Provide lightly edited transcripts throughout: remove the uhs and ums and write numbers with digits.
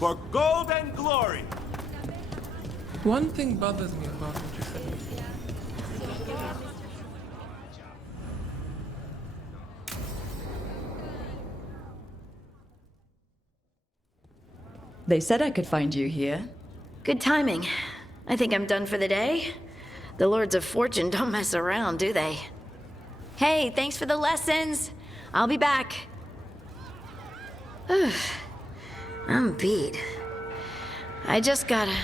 For gold and glory! One thing bothers me about what you said. They said I could find you here. Good timing. I think I'm done for the day. The Lords of Fortune don't mess around, do they? Hey, thanks for the lessons. I'll be back. I'm beat. I just gotta...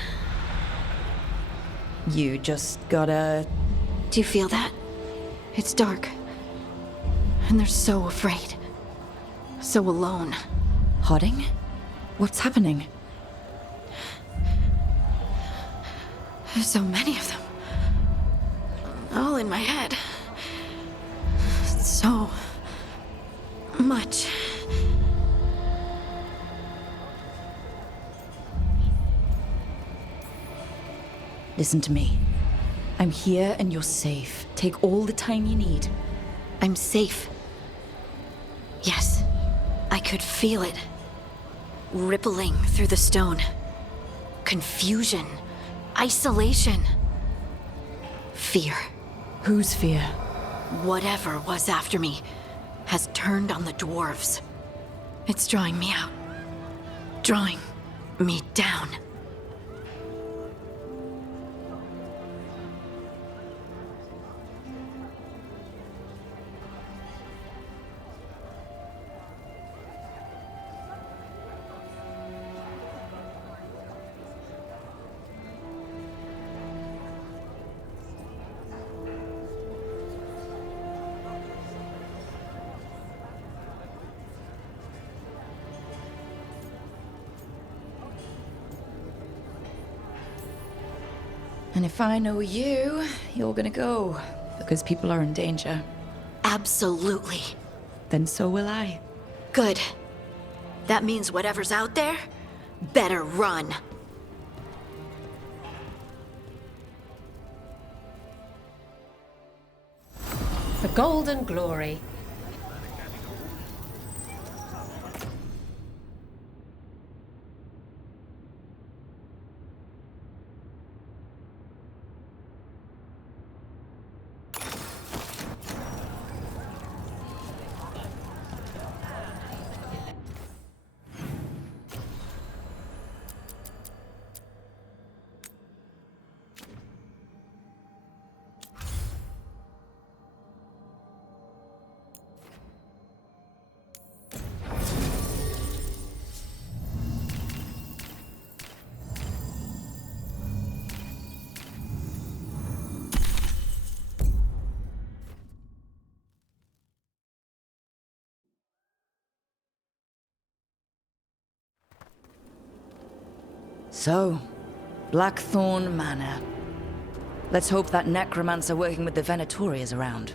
You just gotta... Do you feel that? It's dark. And they're so afraid. So alone. Hodding? What's happening? There's so many of them. All in my head. So... much. Listen to me. I'm here and you're safe. Take all the time you need. I'm safe. Yes. I could feel it. Rippling through the stone. Confusion. Isolation. Fear. Whose fear? Whatever was after me has turned on the dwarves. It's drawing me out. Drawing me down. And if I know you, you're gonna go. Because people are in danger. Absolutely. Then so will I. Good. That means whatever's out there, better run. For gold and glory. So, Blackthorn Manor. Let's hope that necromancer working with the Venatori is around.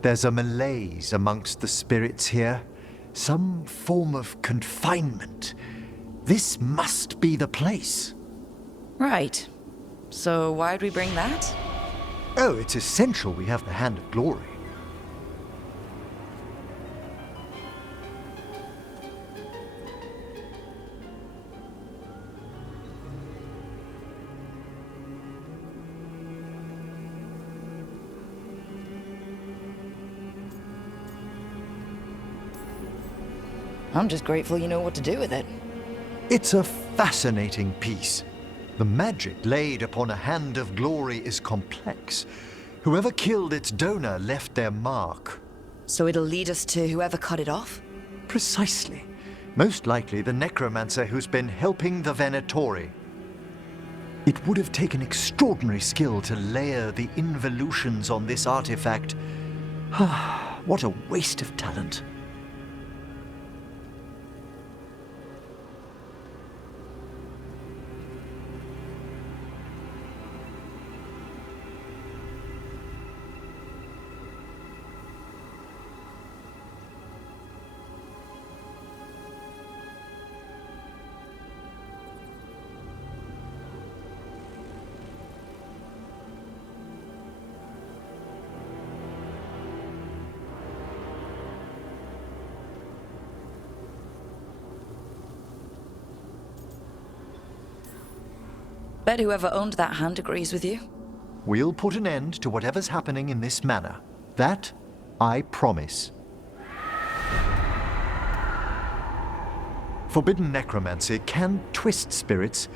There's a malaise amongst the spirits here. Some form of confinement. This must be the place. Right. So why'd we bring that? Oh, it's essential we have the Hand of Glory. I'm just grateful you know what to do with it. It's a fascinating piece. The magic laid upon a Hand of Glory is complex. Whoever killed its donor left their mark. So it'll lead us to whoever cut it off? Precisely. Most likely the necromancer who's been helping the Venatori. It would have taken extraordinary skill to layer the involutions on this artifact. What a waste of talent. Bet whoever owned that hand agrees with you. We'll put an end to whatever's happening in this manor. That I promise. Forbidden necromancy can twist spirits.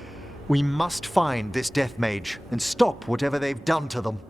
We must find this death mage and stop whatever they've done to them.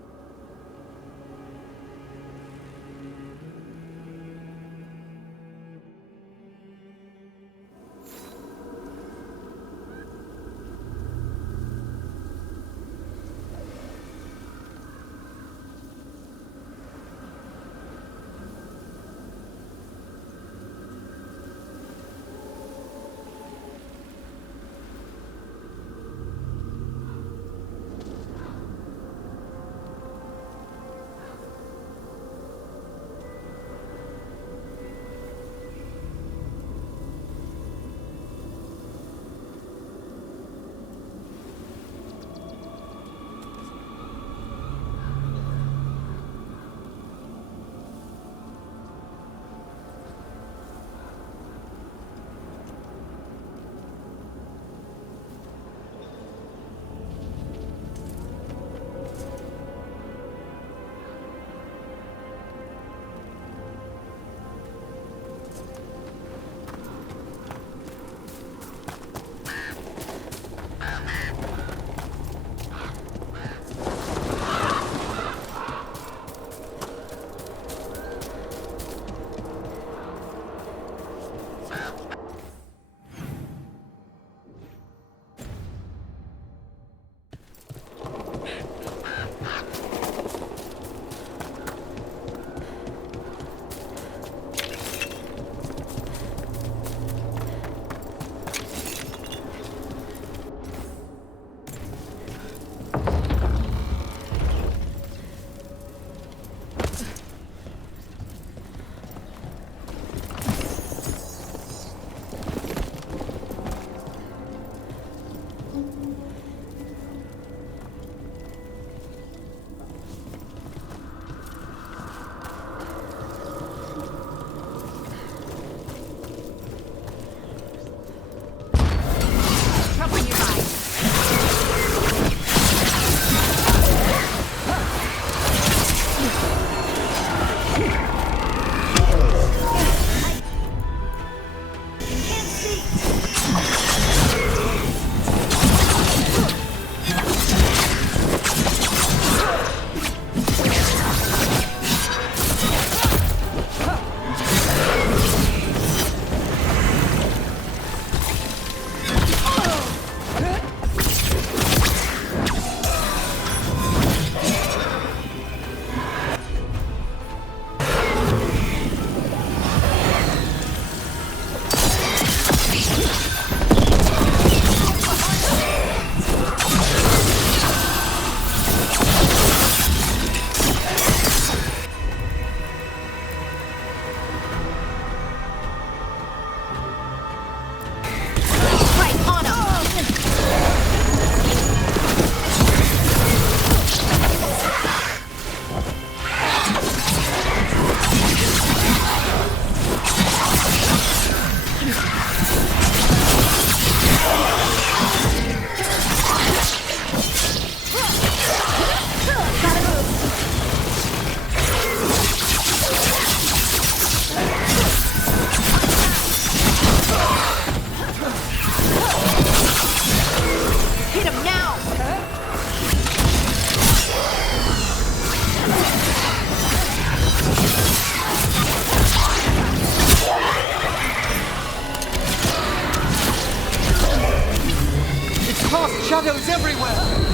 Shadows everywhere!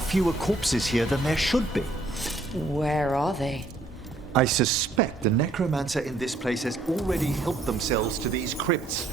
fewer corpses here than there should be. Where are they? I suspect the necromancer in this place has already helped themselves to these crypts.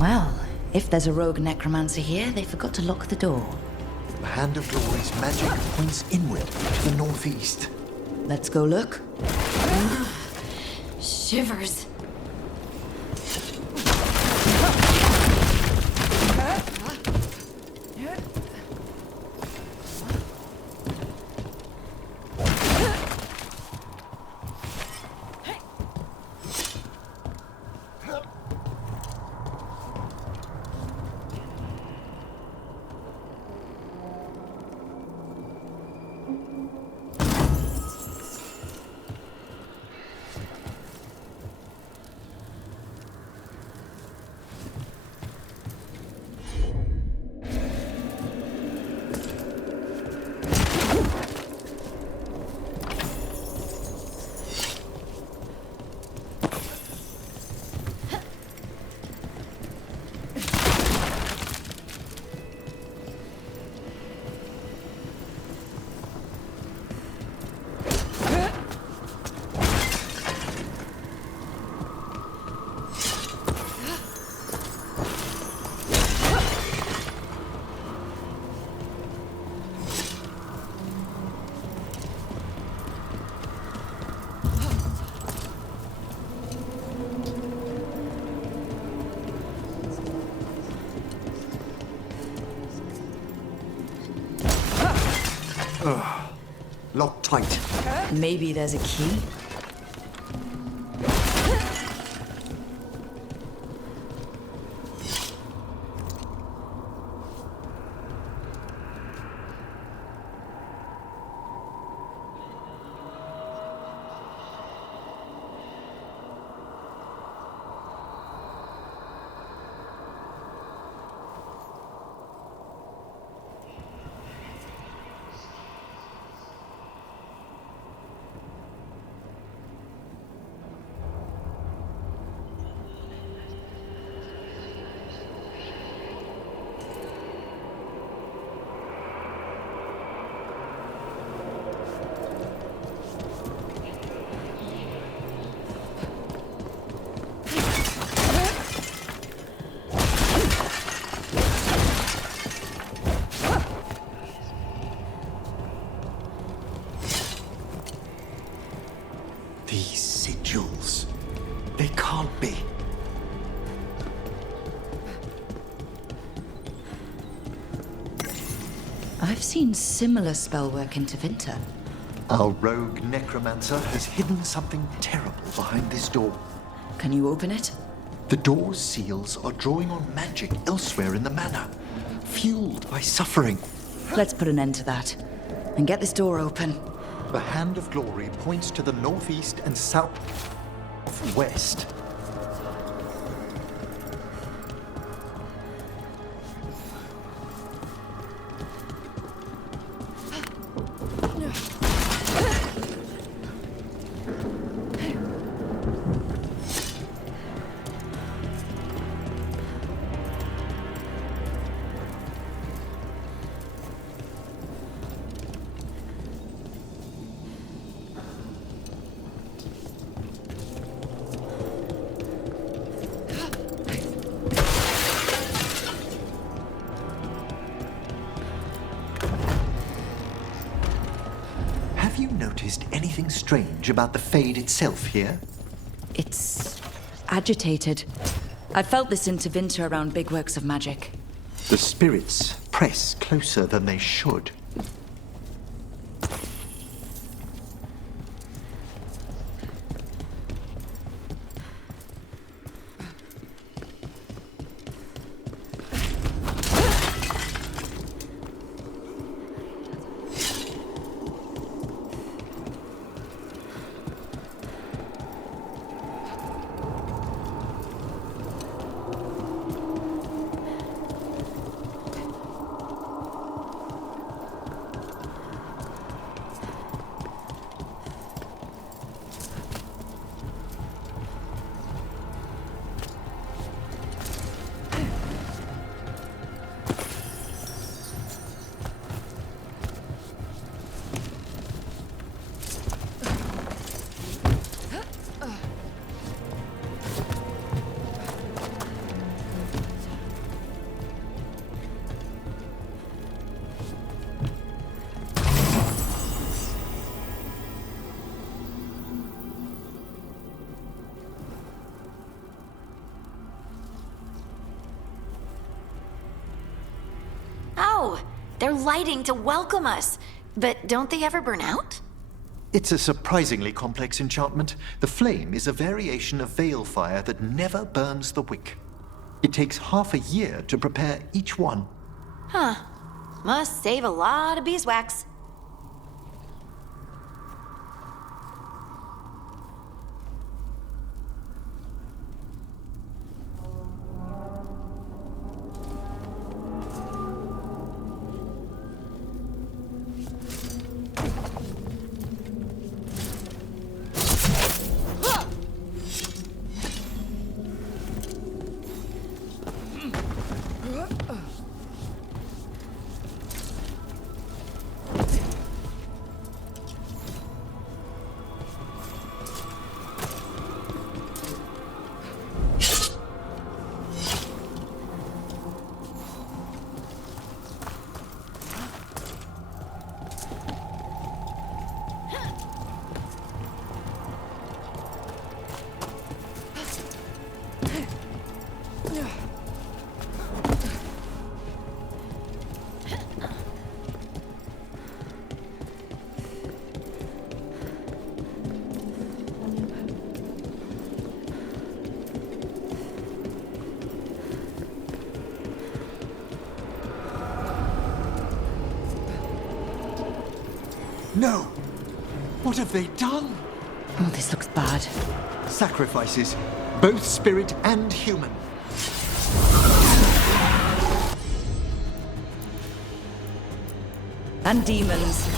Well, if there's a rogue necromancer here, they forgot to lock the door. The Hand of Glory's magic points inward to the northeast. Let's go look. Shivers. Locked tight. Maybe there's a key? These sigils. They can't be. I've seen similar spellwork in Tevinter. Our rogue necromancer has hidden something terrible behind this door. Can you open it? The door's seals are drawing on magic elsewhere in the manor, fueled by suffering. Let's put an end to that. And get this door open. The Hand of Glory points to the northeast and southwest. Have you noticed anything strange about the Fade itself here? It's agitated. I felt this in Tevinter around big works of magic. The spirits press closer than they should. know. They're lighting to welcome us. But don't they ever burn out? It's a surprisingly complex enchantment. The flame is a variation of veil fire that never burns the wick. It takes half a year to prepare each one. Huh. Must save a lot of beeswax. No! What have they done? Oh, this looks bad. Sacrifices, both spirit and human. And demons.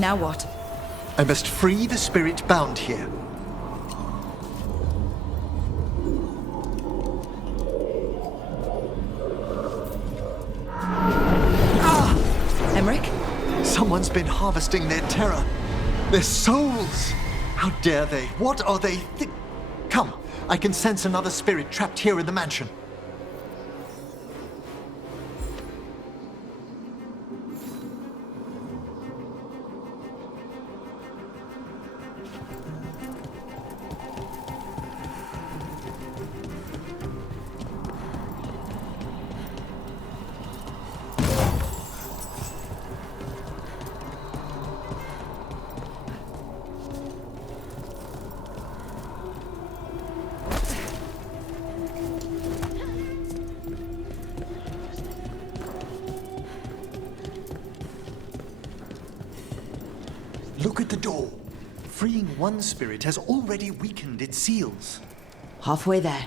Now what? I must free the spirit bound here. Emmerich? Someone's been harvesting their terror. Their souls! How dare they? What are they Come, I can sense another spirit trapped here in the mansion. Look at the door. Freeing one spirit has already weakened its seals. Halfway there.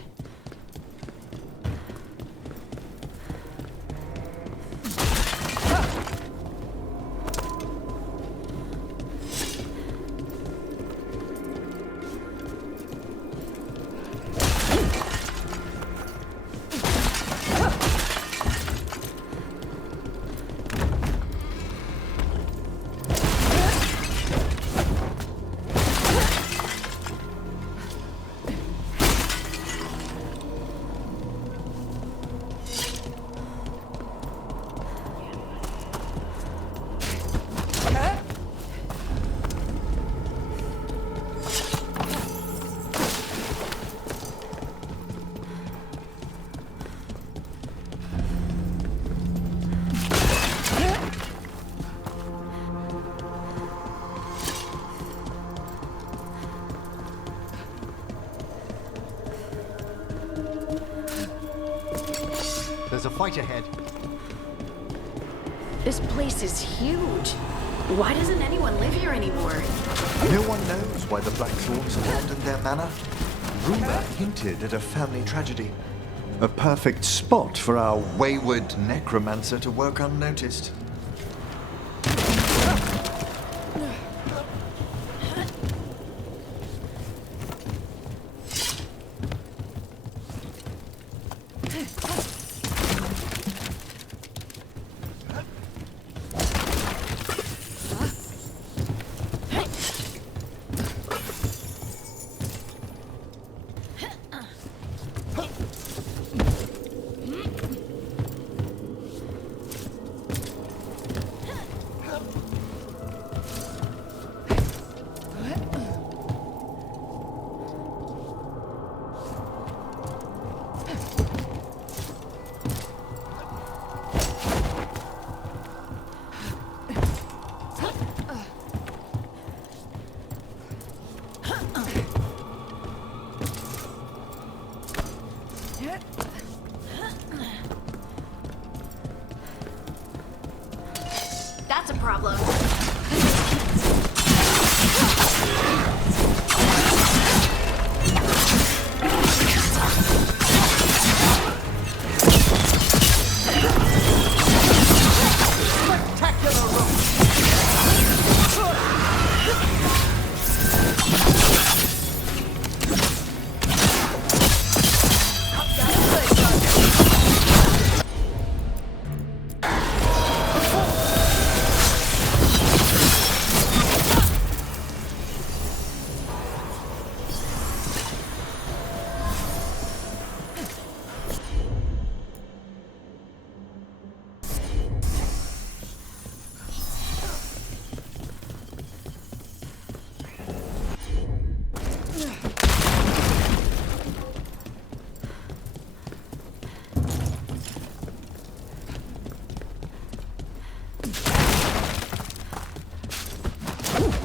There's a fight ahead. This place is huge. Why doesn't anyone live here anymore? No one knows why the Blackthorns abandoned their manor. Rumor hinted at a family tragedy. A perfect spot for our wayward necromancer to work unnoticed. That's a problem.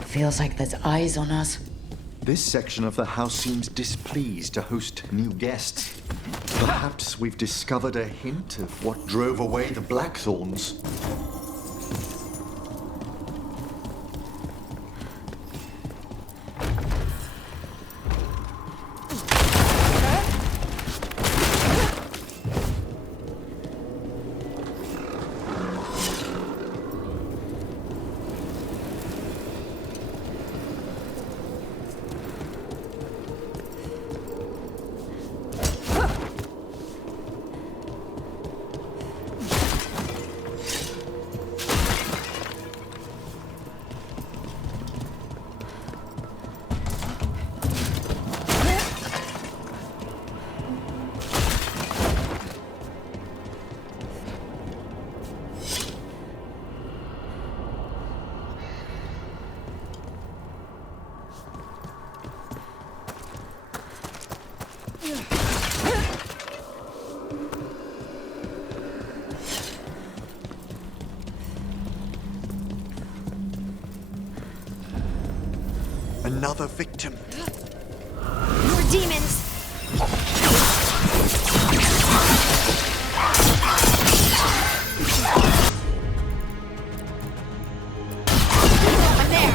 Feels like there's eyes on us. This section of the house seems displeased to host new guests. Perhaps we've discovered a hint of what drove away the Blackthorns. Another victim. More demons! I'm there!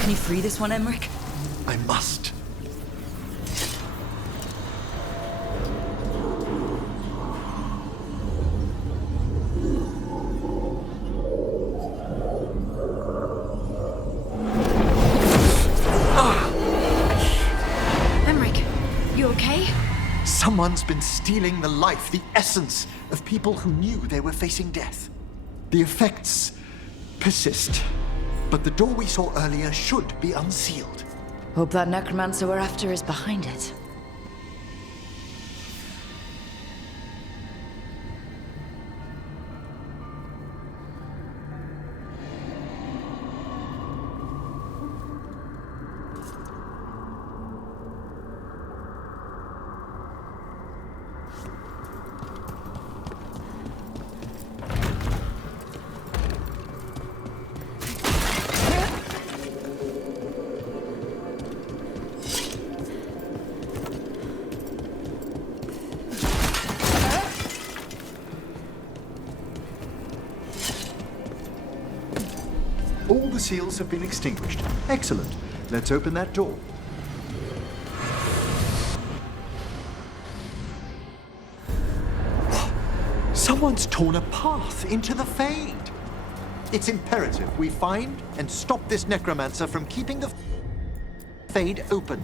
Can you free this one, Emmerich? I must. Emmerich, you okay? Someone's been stealing the life, the essence of people who knew they were facing death. The effects persist. but the door we saw earlier should be unsealed. Hope that necromancer we're after is behind it. All the seals have been extinguished. Excellent. Let's open that door. Someone's torn a path into the Fade. It's imperative we find and stop this necromancer from keeping the Fade open.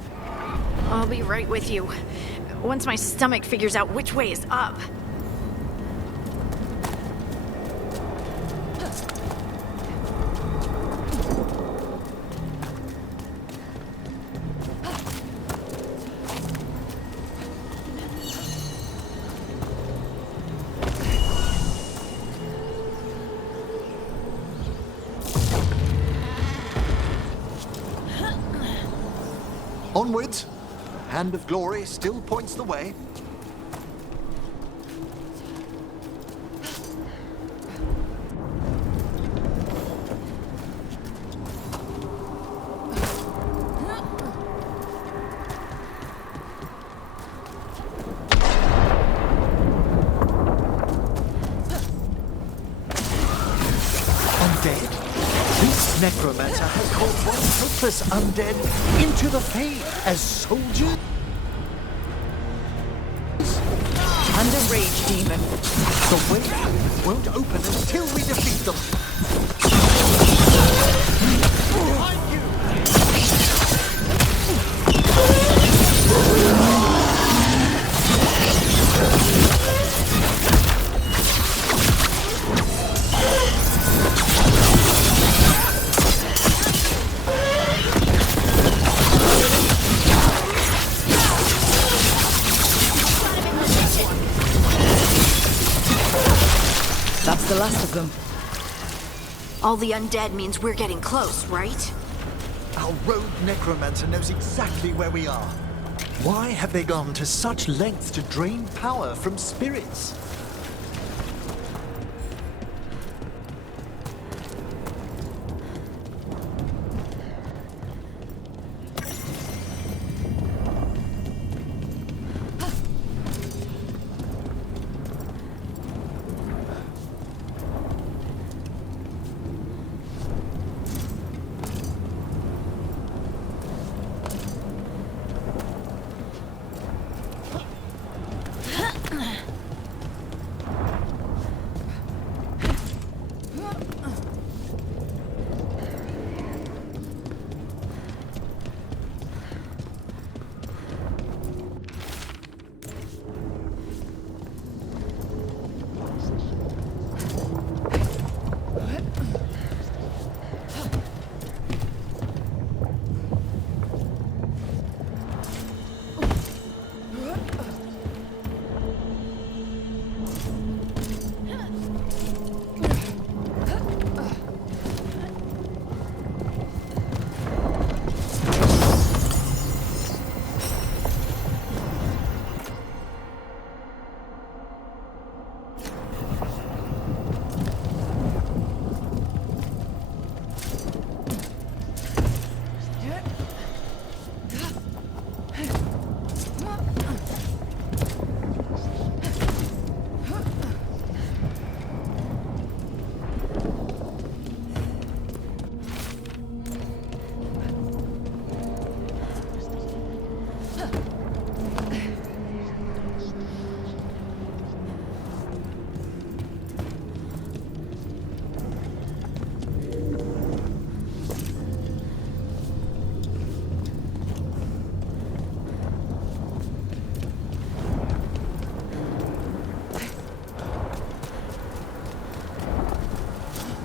I'll be right with you. Once my stomach figures out which way is up. Onwards. Hand of Glory still points the way. Undead? This necromancer has called one helpless undead into the Fade as soldiers? And a rage demon. The way won't open until we defeat them. Behind you! That's the last of them. All the undead means we're getting close, right? Our rogue necromancer knows exactly where we are. Why have they gone to such lengths to drain power from spirits?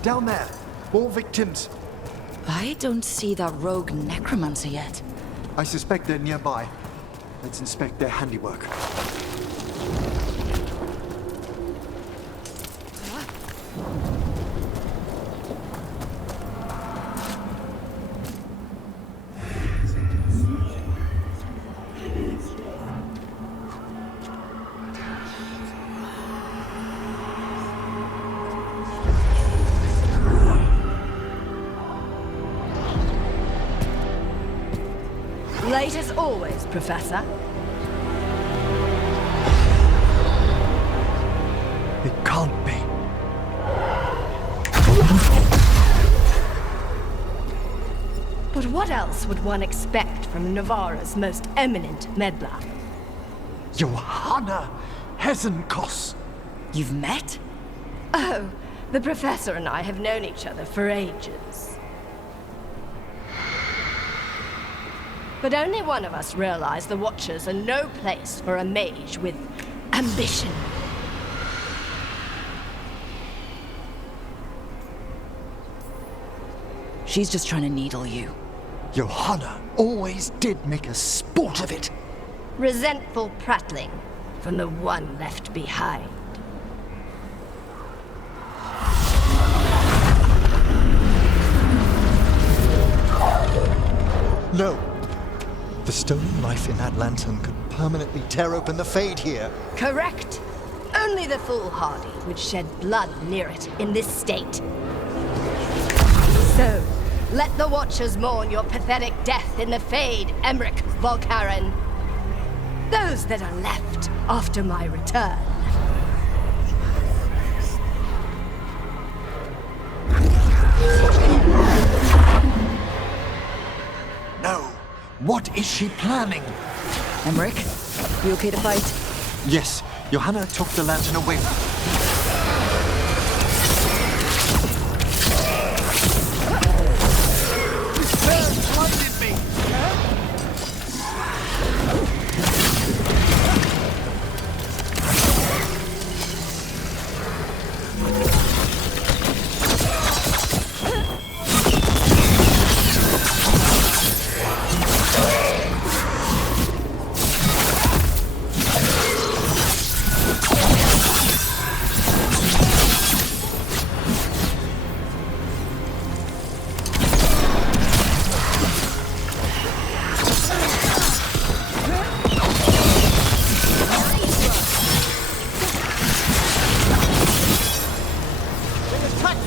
Down there, more victims. I don't see that rogue necromancer yet. I suspect they're nearby. Let's inspect their handiwork. Late as always, Professor. It can't be. But what else would one expect from Navarra's most eminent meddler? Johanna Hesenkos! You've met? Oh, the Professor and I have known each other for ages. But only one of us realized the Watchers are no place for a mage with ambition. She's just trying to needle you. Johanna always did make a sport of it. Resentful prattling from the one left behind. No. The stolen life in that lantern could permanently tear open the Fade here. Correct. Only the foolhardy would shed blood near it in this state. So, let the Watchers mourn your pathetic death in the Fade, Emmerich Volkaren. Those that are left after my return. No. What is she planning? Emmerich, you okay to fight? Yes, Johanna took the lantern away from me. Blinded me!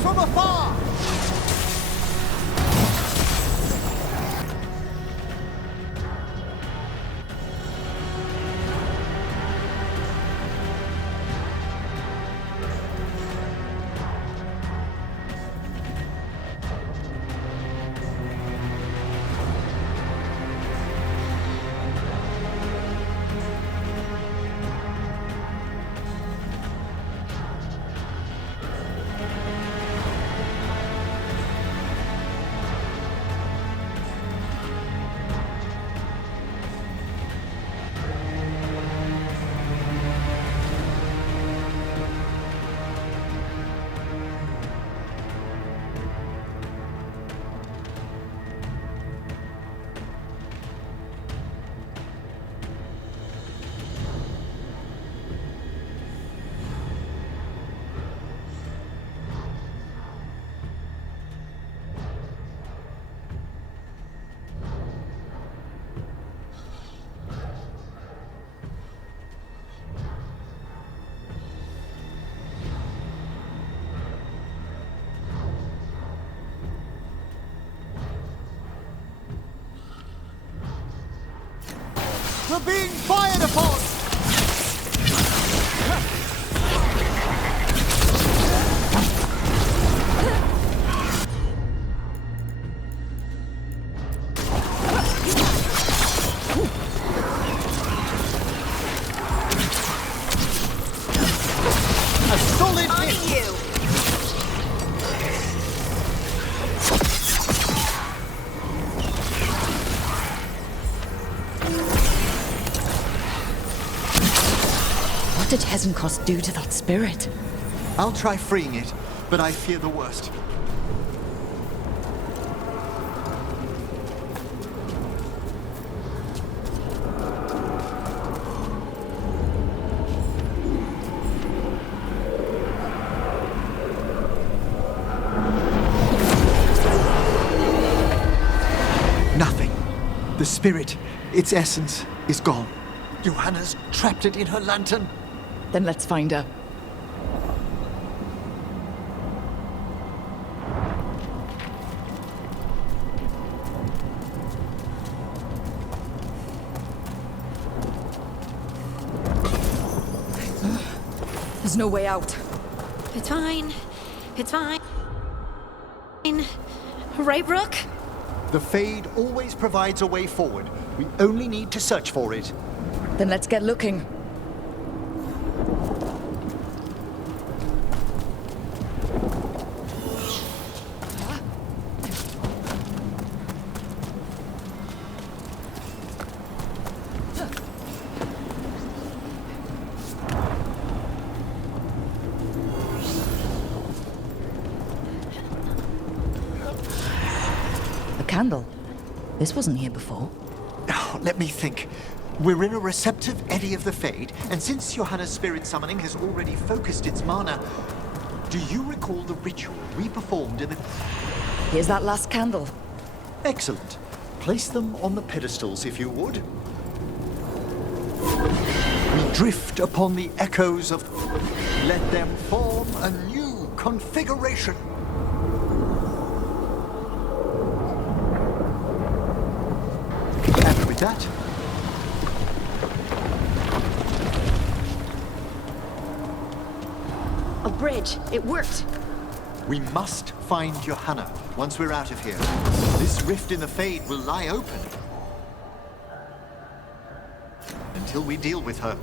From afar! We're being fired upon! A solid hit! What did Hesenkos do to that spirit? I'll try freeing it, but I fear the worst. The spirit, its essence, is gone. Johanna's trapped it in her lantern. Then let's find her. There's no way out. It's fine. It's fine. Right, Rook? The Fade always provides a way forward. We only need to search for it. Then let's get looking. Candle. This wasn't here before. Oh, let me think. We're in a receptive eddy of the Fade, and since Johanna's spirit summoning has already focused its mana, do you recall the ritual we performed in the... Here's that last candle. Excellent. Place them on the pedestals, if you would. We drift upon the echoes of... Let them form a new configuration. And with that... A bridge. It worked. We must find Johanna once we're out of here. This rift in the Fade will lie open until we deal with her.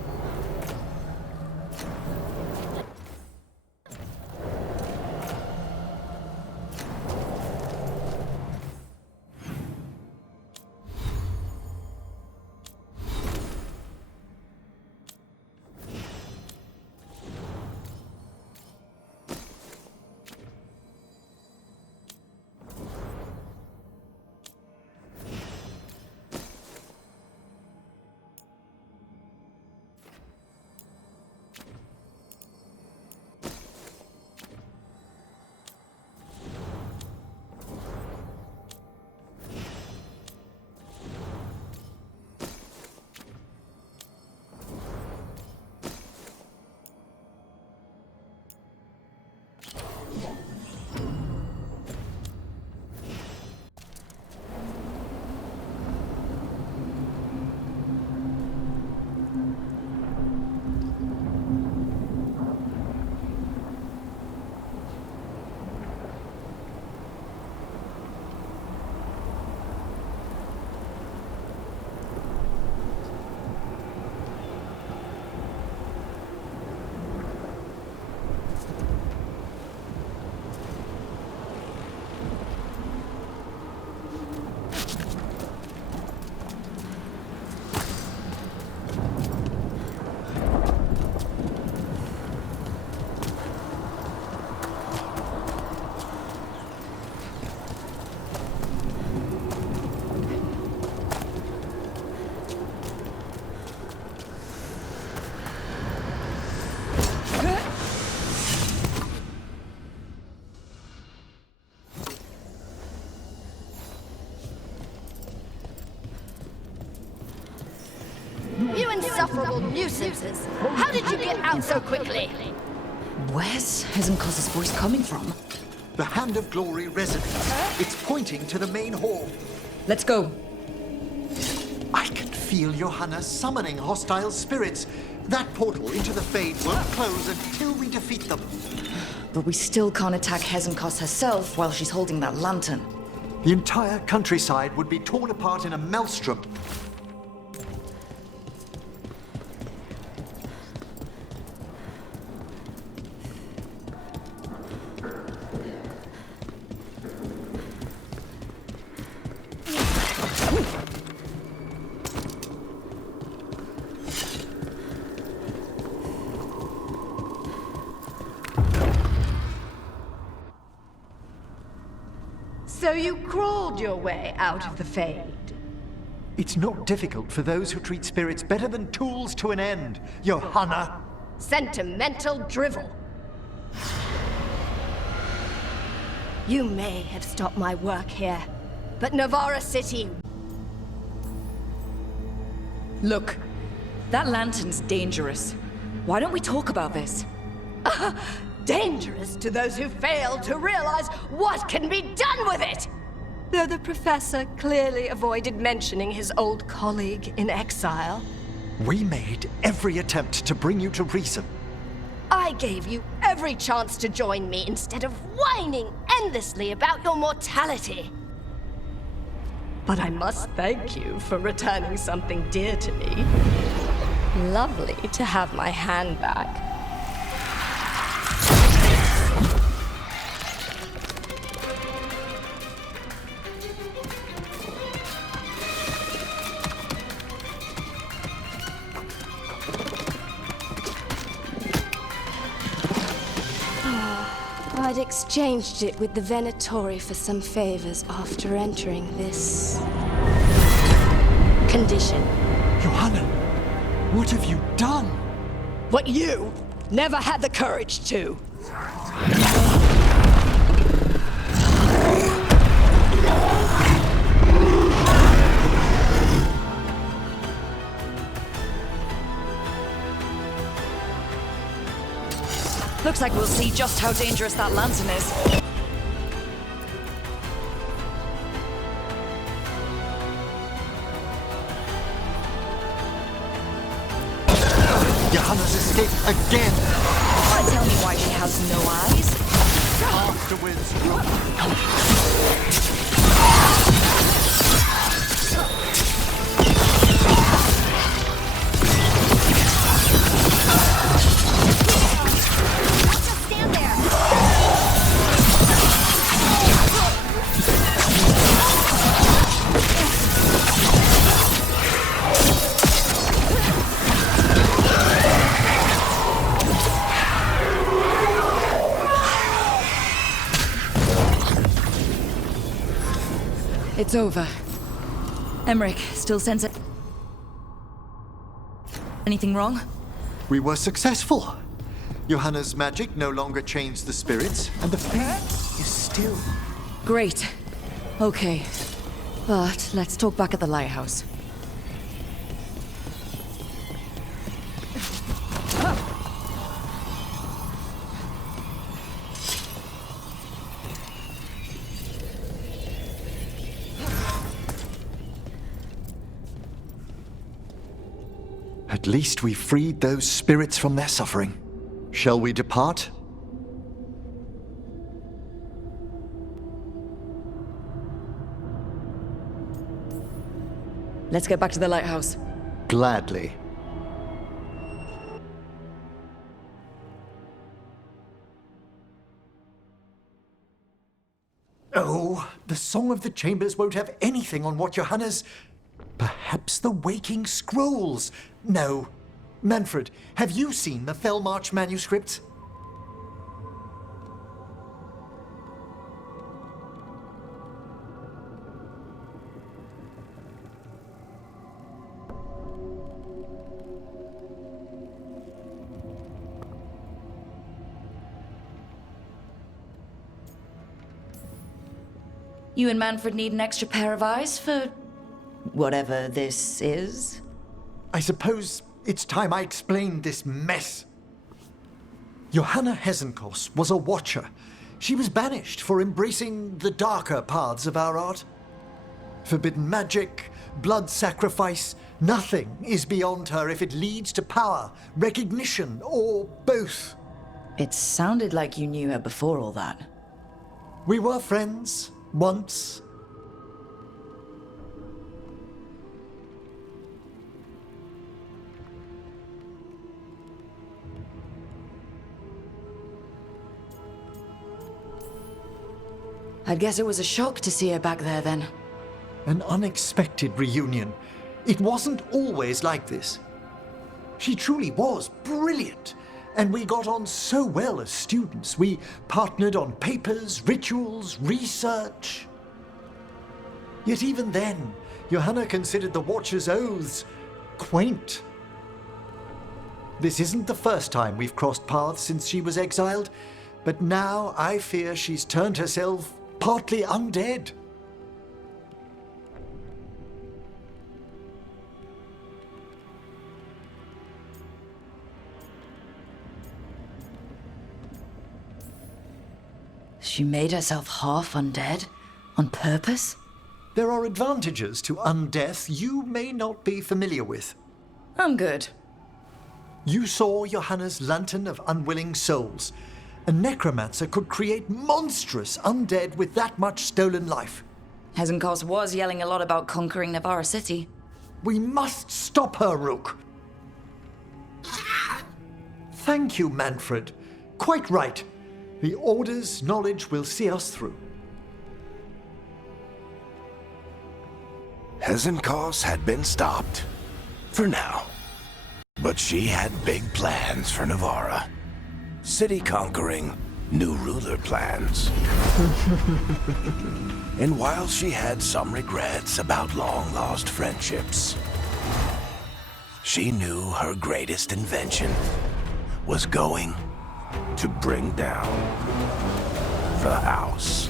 You insufferable nuisances! How did you get out so quickly? Where's Hezenkos's voice coming from? The Hand of Glory resonates. It's pointing to the main hall. Let's go. I can feel Johanna summoning hostile spirits. That portal into the Fade won't close until we defeat them. But we still can't attack Hezenkos herself while she's holding that lantern. The entire countryside would be torn apart in a maelstrom. So you crawled your way out of the Fade? It's not difficult for those who treat spirits better than tools to an end, Johanna. Sentimental drivel. You may have stopped my work here, but Navarra City Look, that lantern's dangerous. Why don't we talk about this? Dangerous to those who fail to realize what can be done with it! Though the professor clearly avoided mentioning his old colleague in exile. We made every attempt to bring you to reason. I gave you every chance to join me instead of whining endlessly about your mortality. But I must thank you for returning something dear to me. Lovely to have my hand back. I'd exchanged it with the Venatori for some favors after entering this condition. Johanna, what have you done? What you never had the courage to. Looks like we'll see just how dangerous that lantern is. Johanna's escaped again. Wanna tell me why she has no eyes? Afterwards, It's over. Emmerich still sends it. Anything wrong? we were successful. Johanna's magic no longer changed the spirits, and the pain is still. Great. Okay. But let's talk back at the lighthouse. At least we freed those spirits from their suffering. Shall we depart? Let's get back to the lighthouse. Gladly. Oh, the Song of the Chambers won't have anything on what Johanna's... Perhaps the Waking Scrolls? No. Manfred, have you seen the Fellmarch manuscripts? You and Manfred need an extra pair of eyes for whatever this is? I suppose it's time I explained this mess. Johanna Hesenkos was a watcher. She was banished for embracing the darker paths of our art. Forbidden magic, blood sacrifice, nothing is beyond her if it leads to power, recognition, or both. It sounded like you knew her before all that. We were friends, once. I guess it was a shock to see her back there then. An unexpected reunion. It wasn't always like this. She truly was brilliant, and we got on so well as students. We partnered on papers, rituals, research. Yet even then, Johanna considered the Watcher's oaths quaint. This isn't the first time we've crossed paths since she was exiled, but now I fear she's turned herself partly undead. She made herself half undead? On purpose? There are advantages to undeath you may not be familiar with. I'm good. You saw Johanna's Lantern of Unwilling Souls. A necromancer could create monstrous undead with that much stolen life. Hezenkos was yelling a lot about conquering Navarra City. We must stop her, Rook. Thank you, Manfred. Quite right. The Order's knowledge will see us through. Hezenkos had been stopped. For now. But she had big plans for Navarra. City conquering, new ruler plans. And while she had some regrets about long-lost friendships, she knew her greatest invention was going to bring down the house.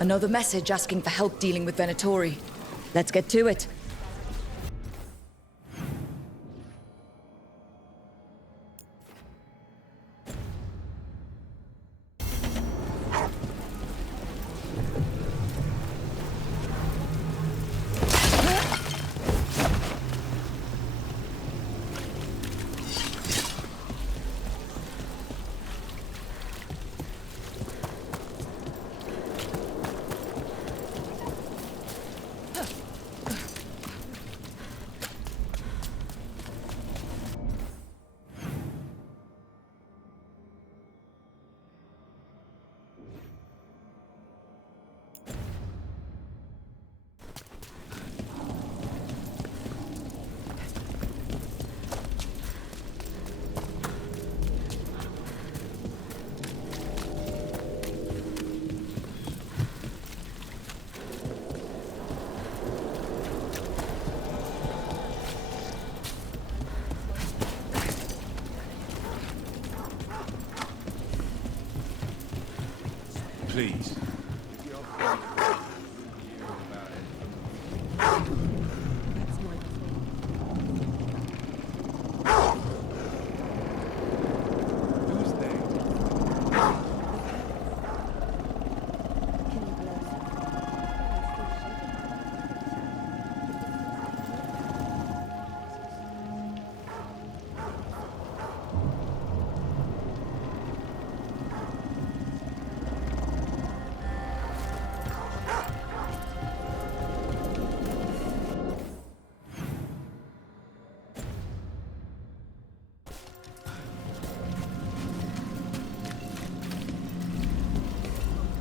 Another message asking for help dealing with Venatori. Let's get to it.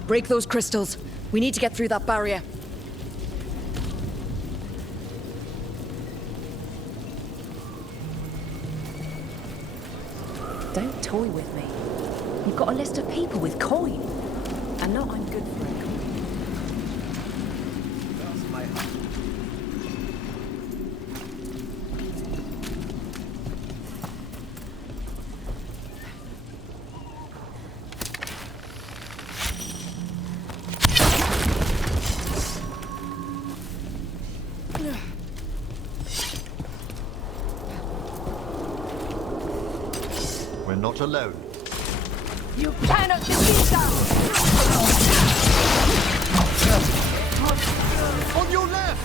Break those crystals. We need to get through that barrier. Don't toy with me. You've got a list of people with coin. And not I'm good for a coin. We're not alone. You cannot defeat us! On your left!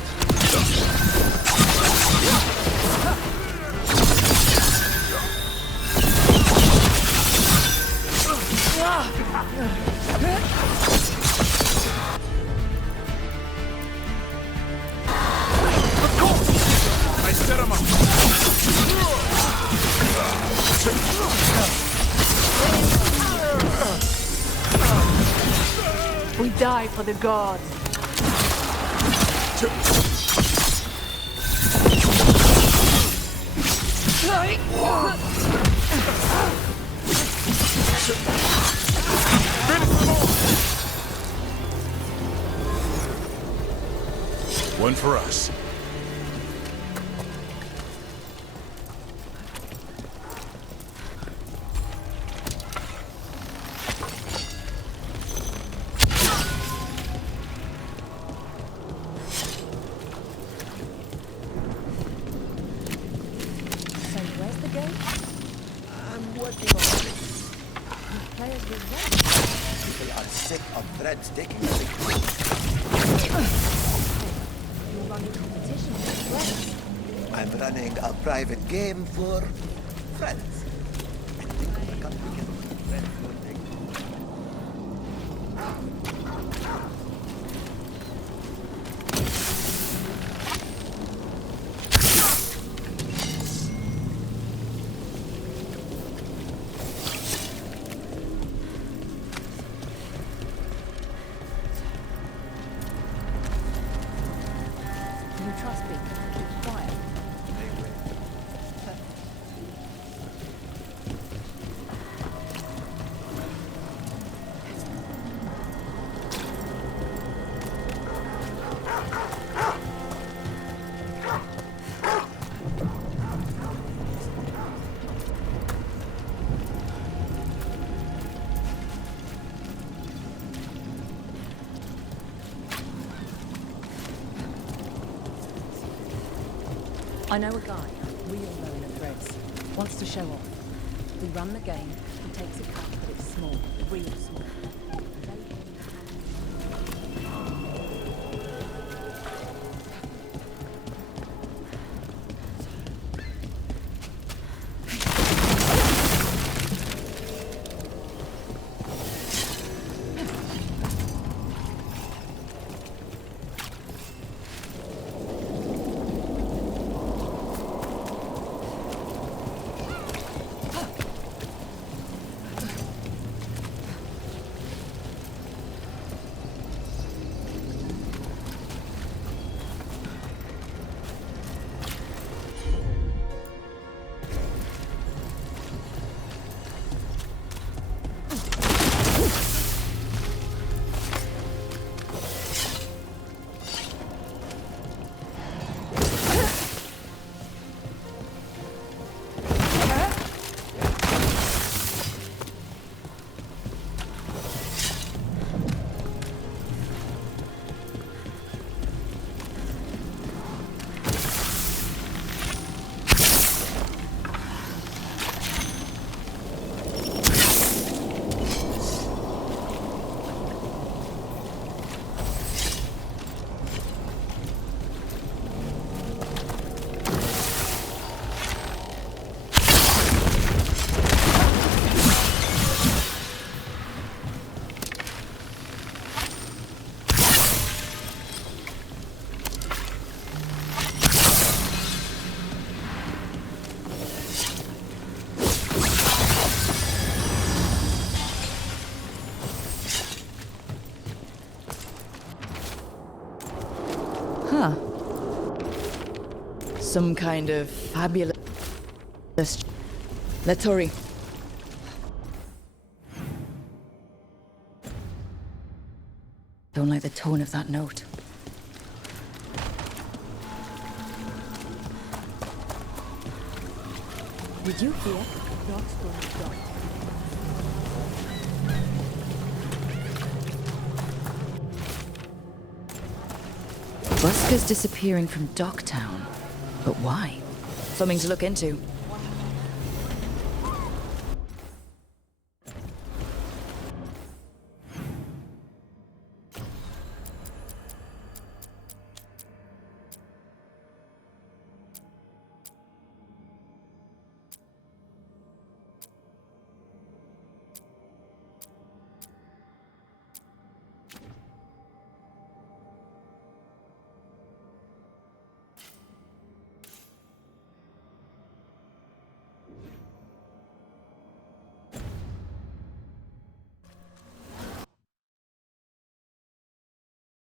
I set him up. We die for the gods. One for us. So where's the game? I'm working on it. Players with red. People are sick of threads taking sick. You're running competition with friends. I'm running a private game for friends. I think of the country can friends will take. You trust me. Be quiet. I know a guy, real low in the threads, wants to show off. We run the game, he takes a cut, but it's small, real small. Huh. Some kind of fabulous... Let's hurry. Don't like the tone of that note. Did you hear? Dot. Busker's disappearing from Docktown. But why? Something to look into.